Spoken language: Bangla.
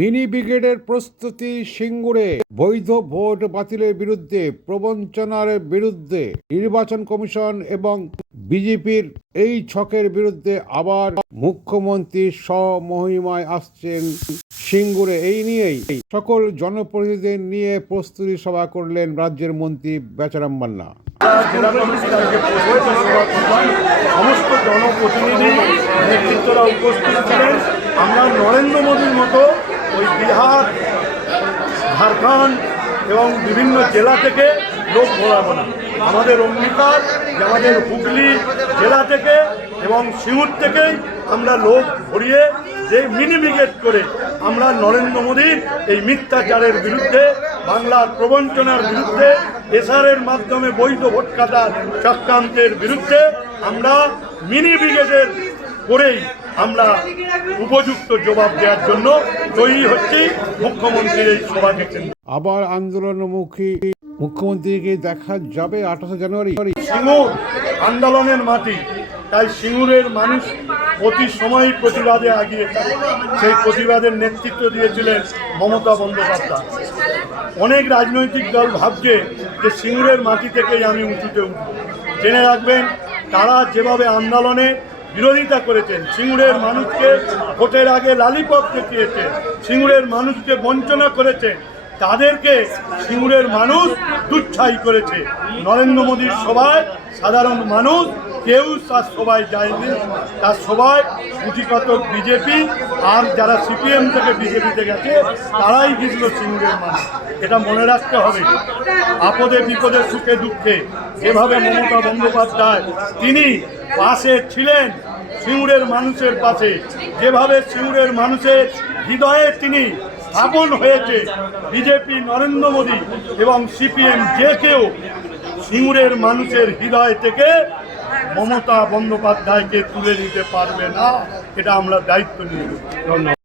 মিনি ব্রিগেডের প্রস্তুতি সিঙ্গুরে। বৈধ ভোট বাতিলের বিরুদ্ধে প্রবঞ্চনার বিরুদ্ধে নির্বাচন কমিশন এবং বিজেপির এই ছকের বিরুদ্ধে আবার মুখ্যমন্ত্রী স্বমহিমায় আসছেন সিঙ্গুরে। এই নিয়েই সকল জনপ্রতিনিধিদের নিয়ে প্রস্তুতি সভা করলেন রাজ্যের মন্ত্রী বেচারাম মান্না। সমস্ত জনপ্রতিনিধি, নেতৃত্বরা উপস্থিত ছিলেন। আমরা নরেন্দ্র মোদীর মতো ওই বিহার, ঝাড়খণ্ড এবং বিভিন্ন জেলা থেকে লোক ভরাবো না আমাদের অঙ্গীকার আমাদের হুগলি জেলা থেকে এবং সিঙ্গুর থেকেই আমরা লোক ভরিয়ে যে মিনিমিগেট করে আমরা নরেন্দ্র মোদীর এই মিথ্যাচারের বিরুদ্ধে, বাংলার প্রবঞ্চনার বিরুদ্ধে, এসআরের মাধ্যমে বৈধ ভোট কাটার চক্রান্তের বিরুদ্ধে আমরা মিনি ব্রিগেডের করেই আমরা উপযুক্ত জবাব দেওয়ার জন্য তৈরি হচ্ছি। মুখ্যমন্ত্রীর এই সভাকে। আবার আন্দোলনমুখী মুখ্যমন্ত্রীকে দেখা যাবে আঠাশে জানুয়ারি। সিঙ্গুর আন্দোলনের মাটি তাই সিঙ্গুরের মানুষ প্রতি সময় প্রতিবাদে আগিয়ে সেই প্রতিবাদের নেতৃত্ব দিয়েছিলেন মমতা বন্দ্যোপাধ্যায়। অনেক রাজনৈতিক দল ভাবছে যে সিঙ্গুরের মাটি থেকেই আমি উঁচুতে উঠব। জেনে রাখবেন তারা যেভাবে আন্দোলনে বিরোধিতা করেছেন। সিঙ্গুরের মানুষকে ভোটের আগে লালিপপ দেখিয়েছে সিঙ্গুরের মানুষকে বঞ্চনা করেছে তাদেরকে সিঙ্গুরের মানুষ দুচ্ছাই করেছে। নরেন্দ্র মোদীর সভায় সাধারণ মানুষ কেউ তার সভায় যায়নি। তার সবাই গুটিকতক বিজেপি আর যারা সিপিএম থেকে বিজেপিতে গেছে, তারাই গেছিল সিঙ্গুরের মানুষ এটা মনে রাখতে হবে। আপদে বিপদে সুখে দুঃখে, যেভাবে মমতা বন্দ্যোপাধ্যায় তিনি পাশে ছিলেন সিঙ্গুরের মানুষের পাশে, যেভাবে সিঙ্গুরের মানুষের হৃদয়ে তিনি স্থাপন হয়েছে বিজেপি, নরেন্দ্র মোদী এবং সিপিএম যে কেউ সিঙ্গুরের মানুষের হৃদয় থেকে মমতা বন্দ্যোপাধ্যায়কে তুলে নিতে পারবে না এটা আমরা দায়িত্ব নিয়ে ধন্যবাদ।